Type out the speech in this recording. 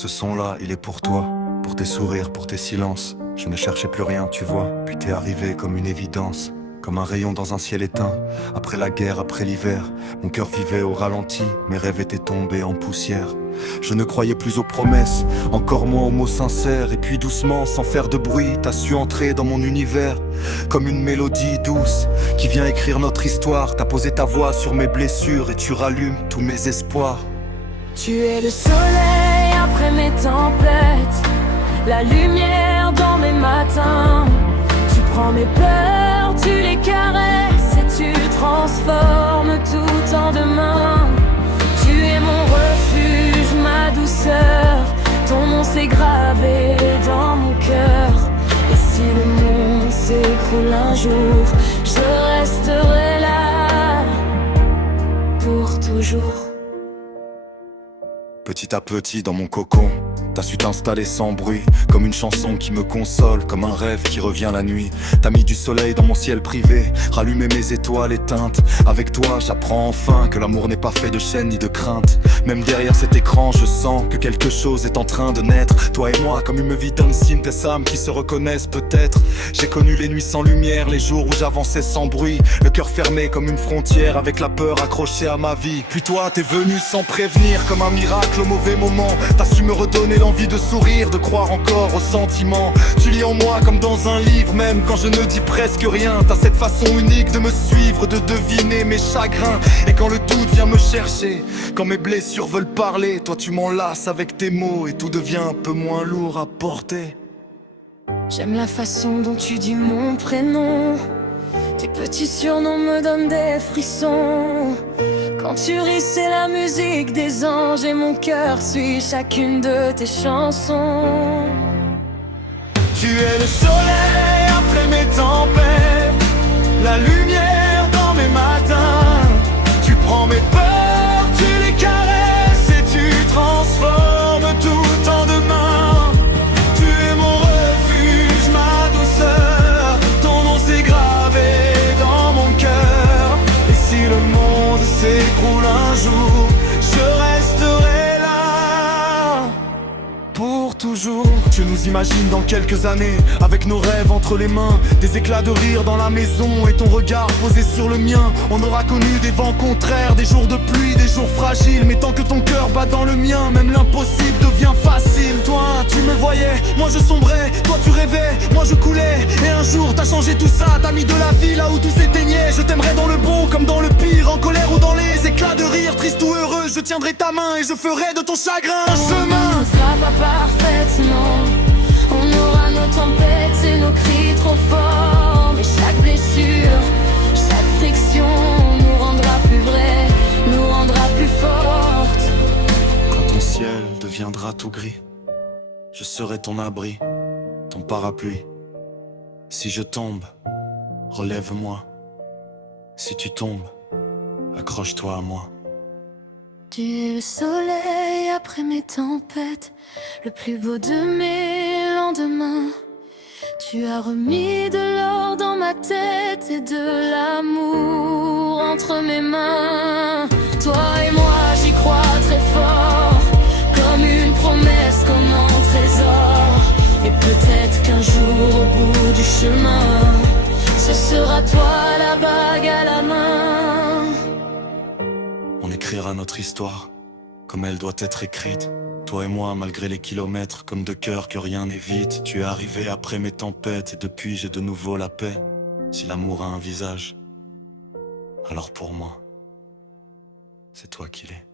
Ce son-là, il est pour toi, pour tes sourires, pour tes silences. Je ne cherchais plus rien, tu vois, puis t'es arrivé comme une évidence. Comme un rayon dans un ciel éteint. Après la guerre, après l'hiver, mon cœur vivait au ralenti. Mes rêves étaient tombés en poussière. Je ne croyais plus aux promesses, encore moins aux mots sincères. Et puis doucement, sans faire de bruit, t'as su entrer dans mon univers. Comme une mélodie douce qui vient écrire notre histoire. T'as posé ta voix sur mes blessures et tu rallumes tous mes espoirs. Tu es le soleil après mes tempêtes, la lumière dans mes matins. Tu prends mes peurs, tu les caresses et tu transformes tout en demain. Tu es mon refuge, ma douceur, ton nom s'est gravé dans mon cœur. Et si le monde s'écroule un jour, je resterai là pour toujours. Petit à petit dans mon cocon, t'as su t'installer sans bruit, comme une chanson qui me console, comme un rêve qui revient la nuit. T'as mis du soleil dans mon ciel privé, rallumé mes étoiles éteintes. Avec toi j'apprends enfin que l'amour n'est pas fait de chaînes ni de crainte. Même derrière cet écran je sens que quelque chose est en train de naître. Toi et moi comme une vie d'unseen, des âmes qui se reconnaissent peut-être. J'ai connu les nuits sans lumière, les jours où j'avançais sans bruit, le cœur fermé comme une frontière, avec la peur accrochée à ma vie. Puis toi t'es venu sans prévenir, comme un miracle au mauvais moment. T'as su me redonner l'envie de sourire, de croire encore aux sentiments. Tu lis en moi comme dans un livre, même quand je ne dis presque rien. T'as cette façon unique de me suivre, de deviner mes chagrins. Et quand le doute vient me chercher, quand mes blessures veulent parler, toi tu m'enlaces avec tes mots et tout devient un peu moins lourd à porter. J'aime la façon dont tu dis mon prénom. Tes petits surnoms me donnent des frissons. Quand tu ris c'est la musique des anges et mon cœur suit chacune de tes chansons. Tu es le soleil après mes tempêtes, la lumière dans mes matins. Tu prends mes peurs, tu les caresses et tu transformes tout en demain. Tu es mon refuge, ma douceur, ton nom s'est gravé dans mon cœur. Et si le monde s'écroule un jour, je resterai là pour toujours. Tu nous imagines dans quelques années, avec nos rêves entre les mains, des éclats de rire dans la maison et ton regard posé sur le mien. On aura connu des vents contraires, des jours de pluie, des jours fragiles. Mais tant que ton cœur bat dans le mien, même l'impossible devient facile. Toi, tu me voyais, moi je sombrais. Toi tu rêvais, moi je coulais. Et un jour t'as changé tout ça, t'as mis de la vie là où tout s'éteignait. Je t'aimerai dans le bon comme dans le pire, en colère ou dans les éclats de rire. Triste ou heureux, je tiendrai ta main et je ferai de ton chagrin un chemin. On ne sera pas parfaite, non. On aura nos tempêtes et nos cris trop forts. Mais chaque blessure, chaque friction nous rendra plus vrais, nous rendra plus fortes. Quand ton ciel deviendra tout gris, je serai ton abri, ton parapluie. Si je tombe, relève-moi. Si tu tombes, accroche-toi à moi. Tu es le soleil après mes tempêtes, le plus beau de mes lendemains. Tu as remis de l'or dans ma tête et de l'amour entre mes mains. Toi et moi j'y crois très fort, comme une promesse, comme un trésor. Et peut-être qu'un jour au bout du chemin, ce sera toi la bague à la main. On écrira notre histoire comme elle doit être écrite. Toi et moi, malgré les kilomètres, comme deux cœurs que rien n'évite. Tu es arrivé après mes tempêtes et depuis j'ai de nouveau la paix. Si l'amour a un visage, alors pour moi, c'est toi qui l'es.